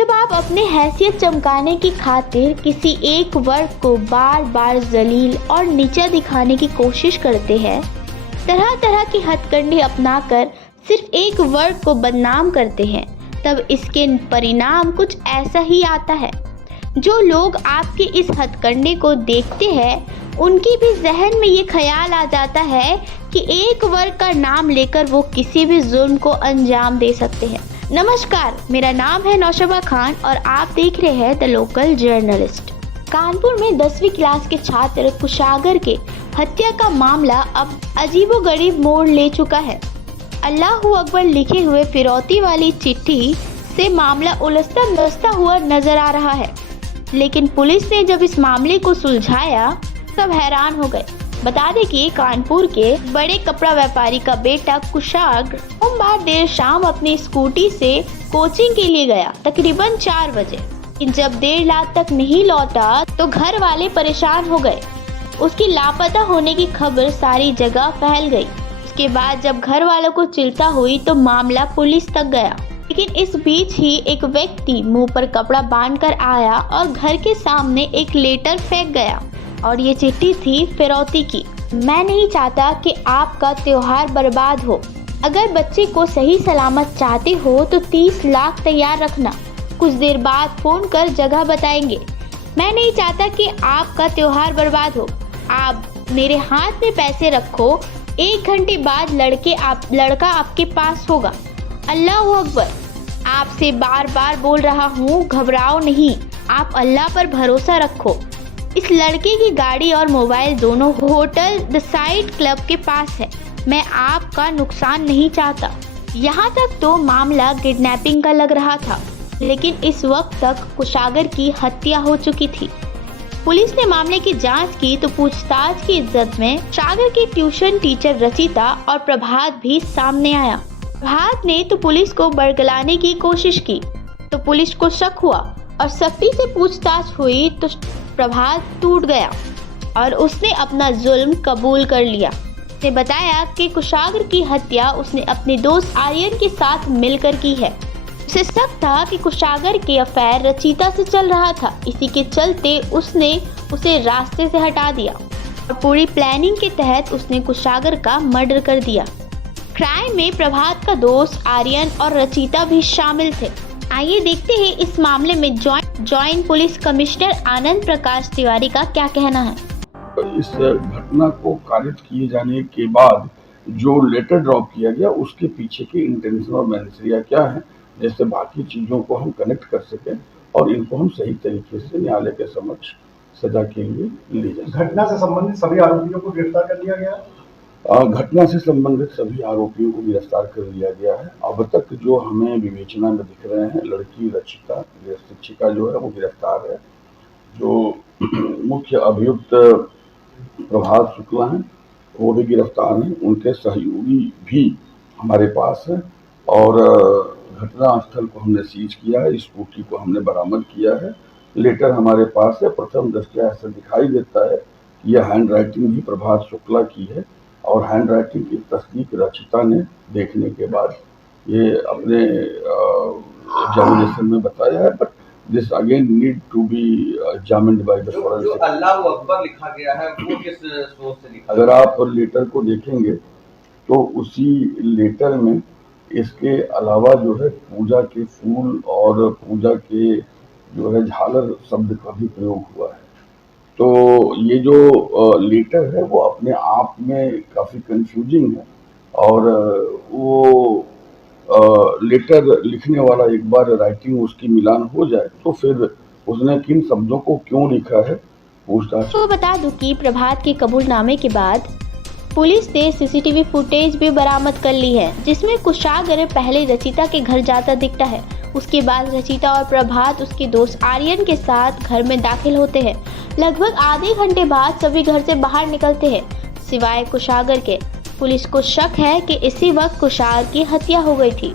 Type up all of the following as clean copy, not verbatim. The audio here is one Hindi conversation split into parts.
जब आप अपने हैसियत चमकाने की खातिर किसी एक वर्ग को बार बार जलील और नीचा दिखाने की कोशिश करते हैं, तरह तरह की हथकंडे अपनाकर सिर्फ एक वर्ग को बदनाम करते हैं, तब इसके परिणाम कुछ ऐसा ही आता है। जो लोग आपके इस हथकंडे को देखते हैं, उनकी भी जहन में ये ख्याल आ जाता है कि एक वर्ग का नाम लेकर वो किसी भी जुल्म को अंजाम दे सकते हैं। नमस्कार, मेरा नाम है नौशबा खान और आप देख रहे हैं द लोकल जर्नलिस्ट। कानपुर में 10वीं क्लास के छात्र कुशागर के हत्या का मामला अब अजीबोगरीब मोड़ ले चुका है। अल्लाहू अकबर लिखे हुए फिरौती वाली चिट्ठी से मामला उलझता दलझता हुआ नजर आ रहा है, लेकिन पुलिस ने जब इस मामले को सुलझाया सब हैरान हो गए। बता दें कि कानपुर के बड़े कपड़ा व्यापारी का बेटा कुशाग्र सोमवार देर शाम अपनी स्कूटी से कोचिंग के लिए गया, तकरीबन 4 बजे। जब देर रात तक नहीं लौटा तो घर वाले परेशान हो गए। उसकी लापता होने की खबर सारी जगह फैल गई। उसके बाद जब घर वालों को चिंता हुई तो मामला पुलिस तक गया, लेकिन इस बीच ही एक व्यक्ति मुंह पर कपड़ा बांधकर आया और घर के सामने एक लेटर फेंक गया और ये चिट्ठी थी फिरौती की। मैं नहीं चाहता कि आपका त्योहार बर्बाद हो। अगर बच्चे को सही सलामत चाहते हो तो 30 लाख तैयार रखना। कुछ देर बाद फोन कर जगह बताएंगे। मैं नहीं चाहता कि आपका त्योहार बर्बाद हो। आप मेरे हाथ में पैसे रखो, 1 घंटे बाद लड़का आपके पास होगा। अल्लाहू अकबर, आपसे बार बार बोल रहा हूँ, घबराओ नहीं, आप अल्लाह पर भरोसा रखो। इस लड़के की गाड़ी और मोबाइल दोनों होटल द साइड क्लब के पास है। मैं आपका नुकसान नहीं चाहता। यहाँ तक तो मामला किडनैपिंग का लग रहा था, लेकिन इस वक्त तक कुशागर की हत्या हो चुकी थी। पुलिस ने मामले की जांच की तो पूछताछ की इज्जत में सागर की ट्यूशन टीचर रचिता और प्रभात भी सामने आया। प्रभात ने तो पुलिस को बरगलाने की कोशिश की तो पुलिस को शक हुआ और सख्ती से पूछताछ हुई तो प्रभात टूट गया और उसने अपना जुल्म कबूल कर लिया। उसने बताया कि कुशागर की हत्या उसने अपने दोस्त आर्यन के साथ मिलकर की है। उसे शक था कि कुशागर के अफेयर रचिता से चल रहा था, इसी के चलते उसने उसे रास्ते से हटा दिया और पूरी प्लानिंग के तहत उसने कुशागर का मर्डर कर दिया। क्राइम में प्रभात का दोस्त आर्यन और रचिता भी शामिल थे। आइए देखते हैं इस मामले में joint police commissioner Anand Prakash Tiwari का क्या कहना है। इस घटना को कारित किए जाने के बाद जो लेटर ड्रॉप किया गया उसके पीछे के इंटेंशन और मैनेजरिया क्या है, जैसे बाकी चीजों को हम कनेक्ट कर सकें और इनको हम सही तरीके से न्यायालय के समक्ष सजा के लिए ले जाए। घटना से संबंधित सभी आरोपियों को गिरफ्तार कर लिया गया। घटना से संबंधित सभी आरोपियों को गिरफ्तार कर लिया गया है। अब तक जो हमें विवेचना में दिख रहे हैं, लड़की रचिता शिक्षिका जो है वो गिरफ्तार है। जो मुख्य अभियुक्त प्रभात शुक्ला हैं वो भी गिरफ्तार हैं। उनके सहयोगी भी हमारे पास है और घटना स्थल को हमने सीज किया है। स्कूटी को हमने बरामद किया है। लेटर हमारे पास है। प्रथम दृष्टया ऐसा दिखाई देता है कि यह हैंड राइटिंग भी प्रभात शुक्ला की है और हैंड राइटिंग की तस्दीक रचिता ने देखने के बाद ये अपने एग्जामिनेशन में बताया है। But this again need to be examined by the forensic. जो अल्लाहू अकबर लिखा गया है वो किस सोच से लिखा? अगर आप लेटर को देखेंगे तो उसी लेटर में इसके अलावा जो है पूजा के फूल और पूजा के जो है झालर शब्द का भी प्रयोग हुआ है। तो ये जो लेटर है वो अपने आप में काफी कंफ्यूजिंग है और वो लेटर लिखने वाला एक बार राइटिंग उसकी मिलान हो जाए तो फिर उसने किन शब्दों को क्यों लिखा है पूछताछ। तो बता दूं कि प्रभात के कबूलनामे के बाद पुलिस ने सीसीटीवी फुटेज भी बरामद कर ली है, जिसमें कुशागर पहले रचिता के घर जाता दिखता है। उसके बाद रचिता और प्रभात उसके दोस्त आर्यन के साथ घर में दाखिल होते हैं। लगभग आधे घंटे बाद सभी घर से बाहर निकलते हैं सिवाय कुशागर के। पुलिस को शक है कि इसी वक्त कुशागर की हत्या हो गई थी।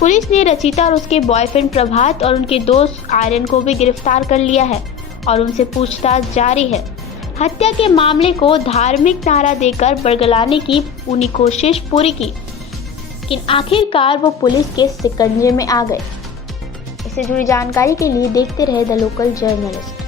पुलिस ने रचिता और उसके बॉयफ्रेंड प्रभात और उनके दोस्त आर्यन को भी गिरफ्तार कर लिया है और उनसे पूछताछ जारी है। हत्या के मामले को धार्मिक नारा देकर बरगलाने की पूरी कोशिश की, लेकिन आखिरकार वो पुलिस के शिकंजे में आ गए। इससे जुड़ी जानकारी के लिए देखते रहे द लोकल जर्नलिस्ट।